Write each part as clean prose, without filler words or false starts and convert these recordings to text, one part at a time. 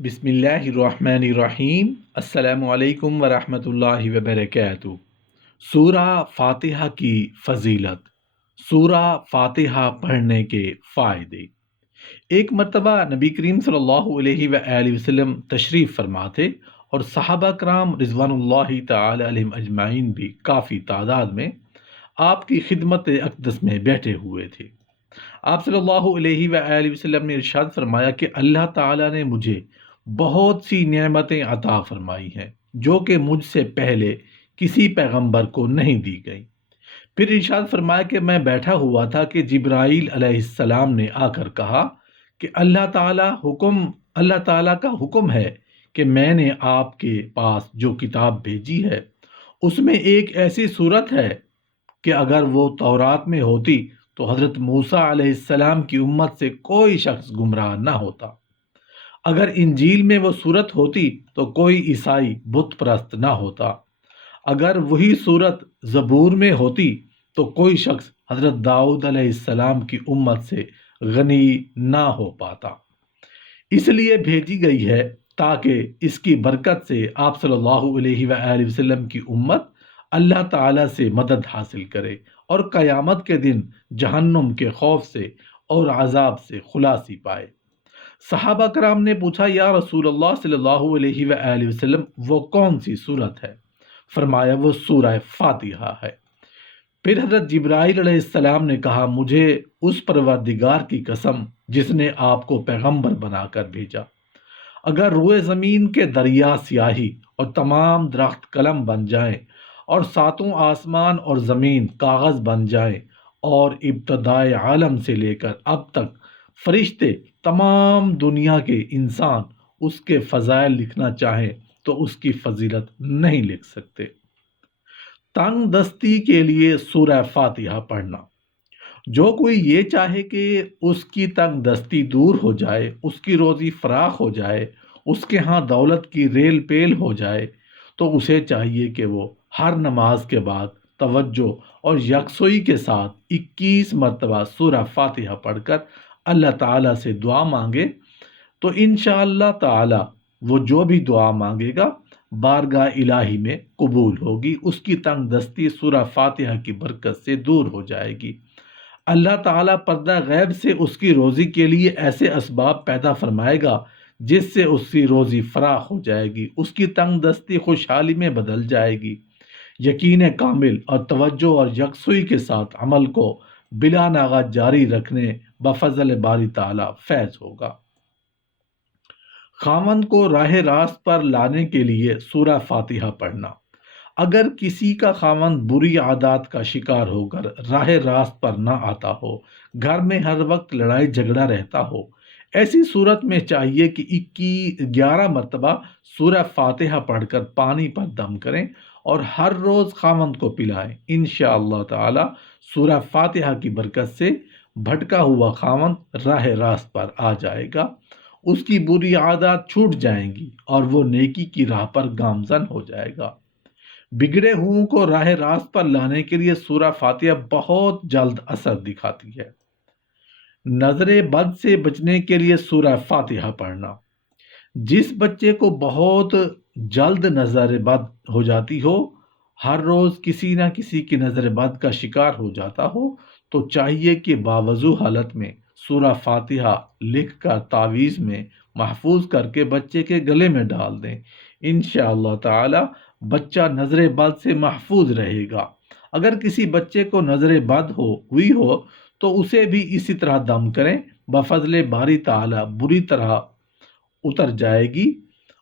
بسم اللہ الرحمن الرحیم۔ السلام علیکم ورحمۃ اللہ وبرکاتہ۔ سورہ فاتحہ کی فضیلت، سورہ فاتحہ پڑھنے کے فائدے۔ ایک مرتبہ نبی کریم صلی اللہ علیہ وآلہ وسلم تشریف فرما تھے اور صحابہ کرام رضوان اللہ تعالی علیہم اجمعین بھی کافی تعداد میں آپ کی خدمت اقدس میں بیٹھے ہوئے تھے۔ آپ صلی اللہ علیہ وآلہ وسلم نے ارشاد فرمایا کہ اللہ تعالیٰ نے مجھے بہت سی نعمتیں عطا فرمائی ہیں جو کہ مجھ سے پہلے کسی پیغمبر کو نہیں دی گئی۔ پھر ارشاد فرمایا کہ میں بیٹھا ہوا تھا کہ جبرائیل علیہ السلام نے آ کر کہا کہ اللہ تعالیٰ کا حکم ہے کہ میں نے آپ کے پاس جو کتاب بھیجی ہے اس میں ایک ایسی صورت ہے کہ اگر وہ تورات میں ہوتی تو حضرت موسیٰ علیہ السلام کی امت سے کوئی شخص گمراہ نہ ہوتا، اگر انجیل میں وہ صورت ہوتی تو کوئی عیسائی بت پرست نہ ہوتا، اگر وہی صورت زبور میں ہوتی تو کوئی شخص حضرت داؤد علیہ السلام کی امت سے غنی نہ ہو پاتا۔ اس لیے بھیجی گئی ہے تاکہ اس کی برکت سے آپ صلی اللہ علیہ وآلہ وسلم کی امت اللہ تعالیٰ سے مدد حاصل کرے اور قیامت کے دن جہنم کے خوف سے اور عذاب سے خلاصی پائے۔ صحابہ کرام نے پوچھا، یا رسول اللہ صلی اللہ علیہ وآلہ وسلم وہ کون سی صورت ہے؟ فرمایا وہ سورہ فاتحہ ہے۔ پھر حضرت جبرائیل علیہ السلام نے کہا، مجھے اس پروردگار کی قسم جس نے آپ کو پیغمبر بنا کر بھیجا، اگر روئے زمین کے دریا سیاہی اور تمام درخت قلم بن جائیں اور ساتوں آسمان اور زمین کاغذ بن جائیں اور ابتدائے عالم سے لے کر اب تک فرشتے تمام دنیا کے انسان اس کے فضائل لکھنا چاہیں تو اس کی فضیلت نہیں لکھ سکتے۔ تنگ دستی کے لیے سورہ فاتحہ پڑھنا۔ جو کوئی یہ چاہے کہ اس کی تنگ دستی دور ہو جائے، اس کی روزی فراخ ہو جائے، اس کے ہاں دولت کی ریل پیل ہو جائے، تو اسے چاہیے کہ وہ ہر نماز کے بعد توجہ اور یکسوئی کے ساتھ 21 مرتبہ سورہ فاتحہ پڑھ کر اللہ تعالیٰ سے دعا مانگے، تو انشاءاللہ تعالیٰ وہ جو بھی دعا مانگے گا بارگاہ الہی میں قبول ہوگی، اس کی تنگ دستی سورہ فاتحہ کی برکت سے دور ہو جائے گی۔ اللہ تعالیٰ پردہ غیب سے اس کی روزی کے لیے ایسے اسباب پیدا فرمائے گا جس سے اس کی روزی فراخ ہو جائے گی، اس کی تنگ دستی خوشحالی میں بدل جائے گی۔ یقین کامل اور توجہ اور یکسوئی کے ساتھ عمل کو بلا ناغہ جاری رکھنے بفضل باری تعالیٰ فیض ہوگا۔ خاوند کو راہ راست پر لانے کے لیے سورہ فاتحہ پڑھنا۔ اگر کسی کا خاوند بری عادات کا شکار ہو کر راہ راست پر نہ آتا ہو، گھر میں ہر وقت لڑائی جھگڑا رہتا ہو، ایسی صورت میں چاہیے کہ 11 مرتبہ سورہ فاتحہ پڑھ کر پانی پر دم کریں اور ہر روز خاوند کو پلائیں۔ انشاءاللہ تعالی سورہ فاتحہ کی برکت سے بھٹکا ہوا خاوند راہ راست پر آ جائے گا، اس کی بری عادات چھوٹ جائیں گی اور وہ نیکی کی راہ پر گامزن ہو جائے گا۔ بگڑے ہوئوں کو راہ راست پر لانے کے لیے سورہ فاتحہ بہت جلد اثر دکھاتی ہے۔ نظر بد سے بچنے کے لیے سورہ فاتحہ پڑھنا۔ جس بچے کو بہت جلد نظر بد ہو جاتی ہو، ہر روز کسی نہ کسی کی نظر بد کا شکار ہو جاتا ہو، تو چاہیے کہ باوضو حالت میں سورہ فاتحہ لکھ کر تعویذ میں محفوظ کر کے بچے کے گلے میں ڈال دیں۔ انشاءاللہ تعالی بچہ نظر بد سے محفوظ رہے گا۔ اگر کسی بچے کو نظر بد ہوئی ہو تو اسے بھی اسی طرح دم کریں، بفضل باری تعالی بری طرح اتر جائے گی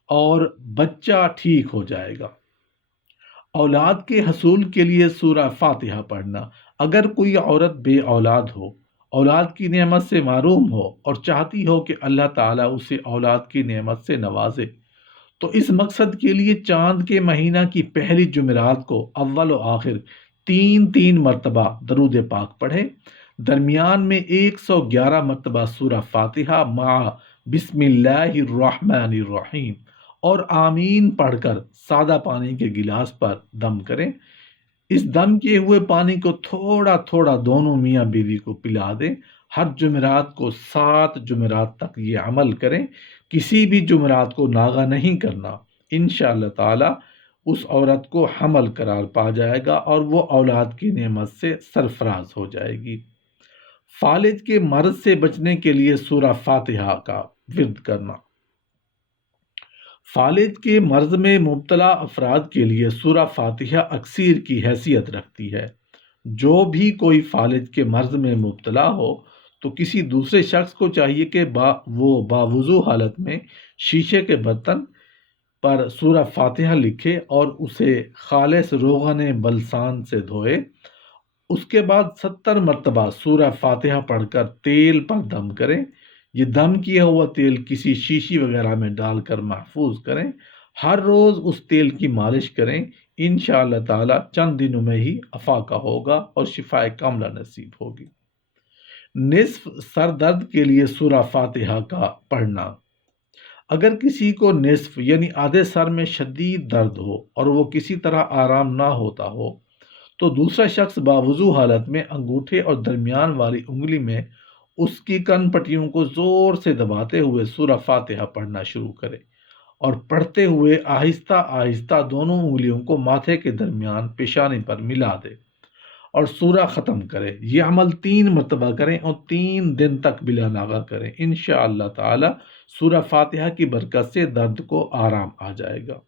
اور بچہ ٹھیک ہو جائے گا۔ اولاد کے حصول کے لیے سورہ فاتحہ پڑھنا۔ اگر کوئی عورت بے اولاد ہو، اولاد کی نعمت سے محروم ہو اور چاہتی ہو کہ اللہ تعالیٰ اسے اولاد کی نعمت سے نوازے، تو اس مقصد کے لیے چاند کے مہینہ کی پہلی جمعرات کو اول و آخر 3 مرتبہ درود پاک پڑھے، درمیان میں 111 مرتبہ سورہ فاتحہ مع بسم اللہ الرحمن الرحیم اور آمین پڑھ کر سادہ پانی کے گلاس پر دم کریں۔ اس دم کیے ہوئے پانی کو تھوڑا تھوڑا دونوں میاں بیوی کو پلا دیں۔ ہر جمعرات کو 7 جمعرات تک یہ عمل کریں، کسی بھی جمعرات کو ناغہ نہیں کرنا۔ انشاءاللہ تعالی اس عورت کو حمل قرار پا جائے گا اور وہ اولاد کی نعمت سے سرفراز ہو جائے گی۔ فالج کے مرض سے بچنے کے لیے سورہ فاتحہ کا ورد کرنا۔ فالج کے مرض میں مبتلا افراد کے لیے سورہ فاتحہ اکسیر کی حیثیت رکھتی ہے۔ جو بھی کوئی فالج کے مرض میں مبتلا ہو تو کسی دوسرے شخص کو چاہیے کہ وہ باوضو حالت میں شیشے کے برتن پر سورہ فاتحہ لکھے اور اسے خالص روغن بلسان سے دھوئے۔ اس کے بعد 70 مرتبہ سورہ فاتحہ پڑھ کر تیل پر دم کریں۔ یہ دم کیا ہوا تیل کسی شیشی وغیرہ میں ڈال کر محفوظ کریں۔ ہر روز اس تیل کی مالش کریں۔ انشاءاللہ تعالی چند دنوں میں ہی افاقہ ہوگا اور شفاء کاملہ نصیب ہوگی۔ نصف سر درد کے لیے سورہ فاتحہ کا پڑھنا۔ اگر کسی کو نصف یعنی آدھے سر میں شدید درد ہو اور وہ کسی طرح آرام نہ ہوتا ہو تو دوسرا شخص باوضو حالت میں انگوٹھے اور درمیان والی انگلی میں اس کی کن پٹیوں کو زور سے دباتے ہوئے سورہ فاتحہ پڑھنا شروع کرے اور پڑھتے ہوئے آہستہ آہستہ دونوں انگلیوں کو ماتھے کے درمیان پیشانی پر ملا دے اور سورہ ختم کرے۔ یہ عمل 3 مرتبہ کریں اور 3 دن تک بلا ناغہ کریں۔ انشاءاللہ تعالی سورہ فاتحہ کی برکت سے درد کو آرام آ جائے گا۔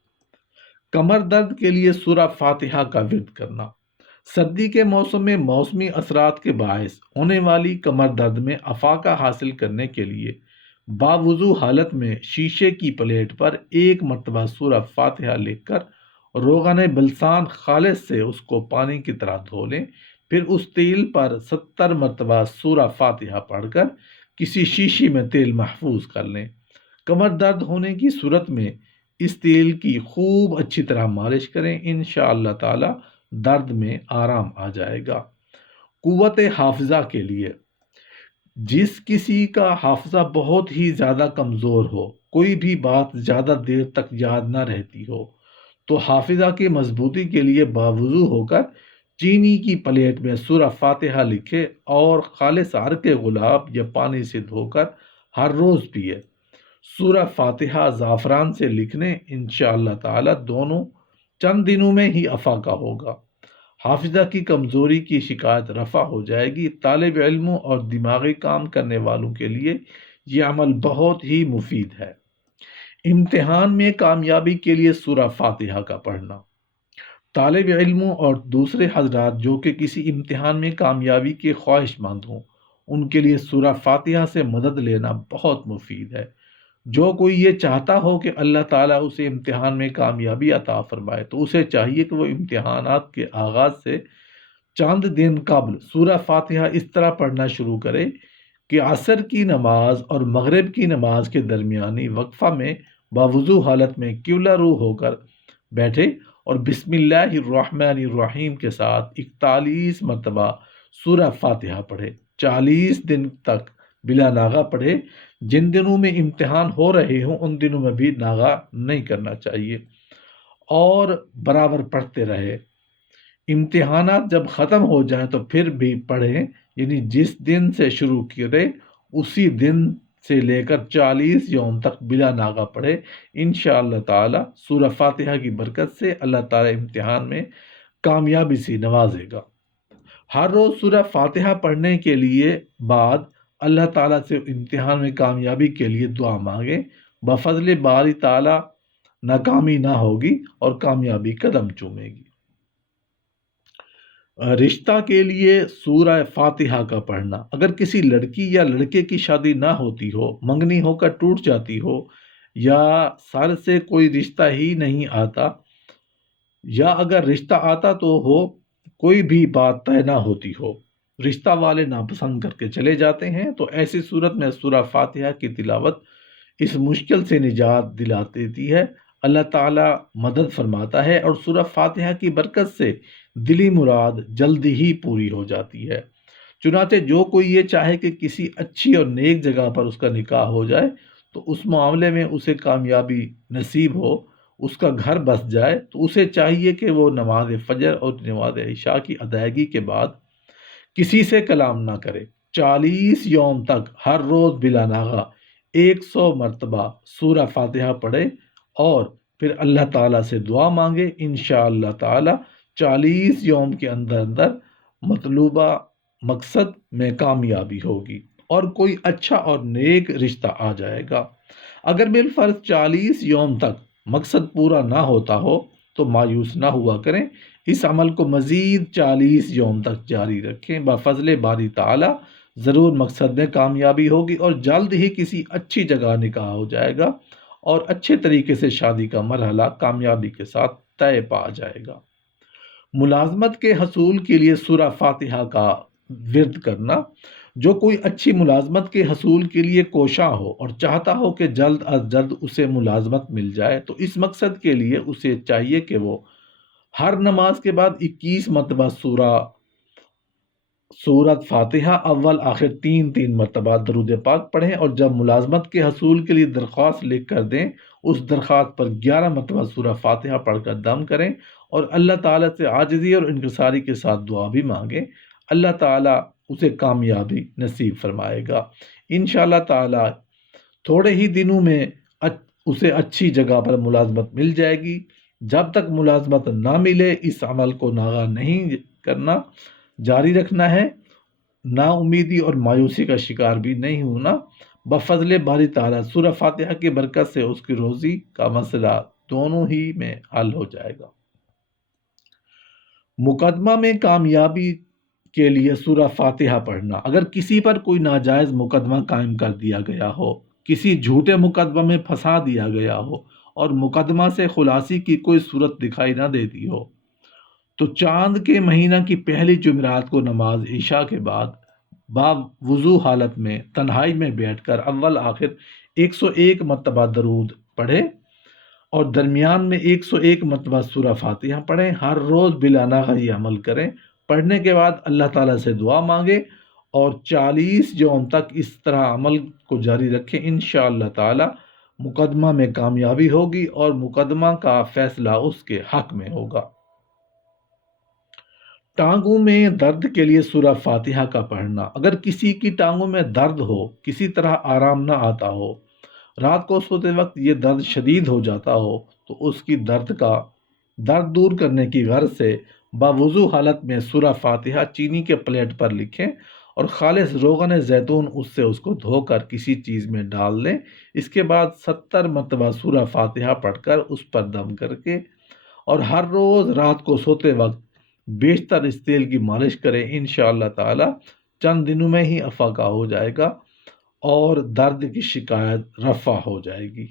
کمر درد کے لیے سورہ فاتحہ کا ورد کرنا۔ سردی کے موسم میں موسمی اثرات کے باعث ہونے والی کمر درد میں افاقہ حاصل کرنے کے لیے باوضو حالت میں شیشے کی پلیٹ پر 1 مرتبہ سورہ فاتحہ لکھ کر روغن بلسان خالص سے اس کو پانی کی طرح دھو لیں۔ پھر اس تیل پر 70 مرتبہ سورہ فاتحہ پڑھ کر کسی شیشی میں تیل محفوظ کر لیں۔ کمر درد ہونے کی صورت میں اس تیل کی خوب اچھی طرح مالش کریں۔ انشاءاللہ تعالی درد میں آرام آ جائے گا۔ قوت حافظہ کے لیے جس کسی کا حافظہ بہت ہی زیادہ کمزور ہو، کوئی بھی بات زیادہ دیر تک یاد نہ رہتی ہو، تو حافظہ کی مضبوطی کے لیے باوضو ہو کر چینی کی پلیٹ میں سورہ فاتحہ لکھے اور خالص عرق گلاب یا پانی سے دھو کر ہر روز پیے۔ سورہ فاتحہ زعفران سے لکھنے انشاءاللہ تعالی دونوں چند دنوں میں ہی افاقہ ہوگا۔ حافظہ کی کمزوری کی شکایت رفع ہو جائے گی۔ طالب علموں اور دماغی کام کرنے والوں کے لیے یہ عمل بہت ہی مفید ہے۔ امتحان میں کامیابی کے لیے سورہ فاتحہ کا پڑھنا۔ طالب علموں اور دوسرے حضرات جو کہ کسی امتحان میں کامیابی کے خواہش مند ہوں، ان کے لیے سورہ فاتحہ سے مدد لینا بہت مفید ہے۔ جو کوئی یہ چاہتا ہو کہ اللہ تعالیٰ اسے امتحان میں کامیابی عطا فرمائے تو اسے چاہیے کہ وہ امتحانات کے آغاز سے چند دن قبل سورہ فاتحہ اس طرح پڑھنا شروع کرے کہ عصر کی نماز اور مغرب کی نماز کے درمیانی وقفہ میں باوضو حالت میں قبلہ رو ہو کر بیٹھے اور بسم اللہ الرحمن الرحیم کے ساتھ 41 مرتبہ سورہ فاتحہ پڑھے۔ 40 دن تک بلا ناغہ پڑھے۔ جن دنوں میں امتحان ہو رہے ہوں ان دنوں میں بھی ناغہ نہیں کرنا چاہیے اور برابر پڑھتے رہے۔ امتحانات جب ختم ہو جائیں تو پھر بھی پڑھیں، یعنی جس دن سے شروع کرے اسی دن سے لے کر 40 یوم تک بلا ناغہ پڑھے۔ انشاءاللہ تعالی سورہ فاتحہ کی برکت سے اللہ تعالی امتحان میں کامیابی سے نوازے گا۔ ہر روز سورہ فاتحہ پڑھنے کے لیے بعد اللہ تعالیٰ سے امتحان میں کامیابی کے لیے دعا مانگیں۔ بفضل باری تعالیٰ ناکامی نہ ہوگی اور کامیابی قدم چومے گی۔ رشتہ کے لیے سورہ فاتحہ کا پڑھنا۔ اگر کسی لڑکی یا لڑکے کی شادی نہ ہوتی ہو، منگنی ہو کر ٹوٹ جاتی ہو، یا سال سے کوئی رشتہ ہی نہیں آتا، یا اگر رشتہ آتا تو ہو کوئی بھی بات طے نہ ہوتی ہو، رشتہ والے ناپسند کر کے چلے جاتے ہیں، تو ایسی صورت میں سورہ فاتحہ کی تلاوت اس مشکل سے نجات دلا دیتی ہے۔ اللہ تعالیٰ مدد فرماتا ہے اور سورہ فاتحہ کی برکت سے دلی مراد جلدی ہی پوری ہو جاتی ہے۔ چنانچہ جو کوئی یہ چاہے کہ کسی اچھی اور نیک جگہ پر اس کا نکاح ہو جائے تو اس معاملے میں اسے کامیابی نصیب ہو، اس کا گھر بس جائے تو اسے چاہیے کہ وہ نماز فجر اور نماز عشاء کی ادائیگی کے بعد کسی سے کلام نہ کرے، 40 یوم تک ہر روز بلا ناغہ 100 مرتبہ سورہ فاتحہ پڑھے اور پھر اللہ تعالیٰ سے دعا مانگے، انشاءاللہ تعالیٰ 40 یوم کے اندر اندر مطلوبہ مقصد میں کامیابی ہوگی اور کوئی اچھا اور نیک رشتہ آ جائے گا۔ اگر بالفرض 40 یوم تک مقصد پورا نہ ہوتا ہو تو مایوس نہ ہوا کریں، اس عمل کو مزید 40 یوم تک جاری رکھیں، بفضل باری تعالیٰ ضرور مقصد میں کامیابی ہوگی اور جلد ہی کسی اچھی جگہ نکاح ہو جائے گا اور اچھے طریقے سے شادی کا مرحلہ کامیابی کے ساتھ طے پا جائے گا۔ ملازمت کے حصول کے لیے سورہ فاتحہ کا ورد کرنا، جو کوئی اچھی ملازمت کے حصول کے لیے کوشاں ہو اور چاہتا ہو کہ جلد از جلد اسے ملازمت مل جائے تو اس مقصد کے لیے اسے چاہیے کہ وہ ہر نماز کے بعد 21 مرتبہ سورت فاتحہ اول آخر 3 مرتبہ درود پاک پڑھیں اور جب ملازمت کے حصول کے لیے درخواست لکھ کر دیں اس درخواست پر 11 مرتبہ سورہ فاتحہ پڑھ کر دم کریں اور اللہ تعالیٰ سے عاجزی اور انکساری کے ساتھ دعا بھی مانگیں، اللہ تعالیٰ اسے کامیابی نصیب فرمائے گا انشاءاللہ تعالیٰ۔ تھوڑے ہی دنوں میں اسے اچھی جگہ پر ملازمت مل جائے گی۔ جب تک ملازمت نہ ملے اس عمل کو ناغہ نہیں کرنا، جاری رکھنا ہے، نا امیدی اور مایوسی کا شکار بھی نہیں ہونا۔ بفضل باری تعالیٰ سورہ فاتحہ کی برکت سے اس کی روزی کا مسئلہ دونوں ہی میں حل ہو جائے گا۔ مقدمہ میں کامیابی کے لیے سورہ فاتحہ پڑھنا، اگر کسی پر کوئی ناجائز مقدمہ قائم کر دیا گیا ہو، کسی جھوٹے مقدمہ میں پھنسا دیا گیا ہو اور مقدمہ سے خلاصی کی کوئی صورت دکھائی نہ دیتی ہو تو چاند کے مہینہ کی پہلی جمعرات کو نماز عشاء کے بعد وضو حالت میں تنہائی میں بیٹھ کر اول آخر 101 مرتبہ درود پڑھے اور درمیان میں 101 مرتبہ سورہ فاتحہ پڑھیں۔ ہر روز بلا ناغہ یہ عمل کریں، پڑھنے کے بعد اللہ تعالیٰ سے دعا مانگے اور 40 یوم تک اس طرح عمل کو جاری رکھیں، انشاءاللہ تعالیٰ مقدمہ میں کامیابی ہوگی اور مقدمہ کا فیصلہ اس کے حق میں ہوگا۔ ٹانگوں میں درد کے لیے سورہ فاتحہ کا پڑھنا، اگر کسی کی ٹانگوں میں درد ہو، کسی طرح آرام نہ آتا ہو، رات کو سوتے وقت یہ درد شدید ہو جاتا ہو تو اس کی درد دور کرنے کی غرض سے باوضو حالت میں سورہ فاتحہ چینی کے پلیٹ پر لکھیں اور خالص روغن زیتون اس کو دھو کر کسی چیز میں ڈال لیں۔ اس کے بعد 70 مرتبہ سورہ فاتحہ پڑھ کر اس پر دم کر کے اور ہر روز رات کو سوتے وقت بیشتر اس تیل کی مالش کریں، انشاءاللہ تعالی چند دنوں میں ہی افاقہ ہو جائے گا اور درد کی شکایت رفع ہو جائے گی۔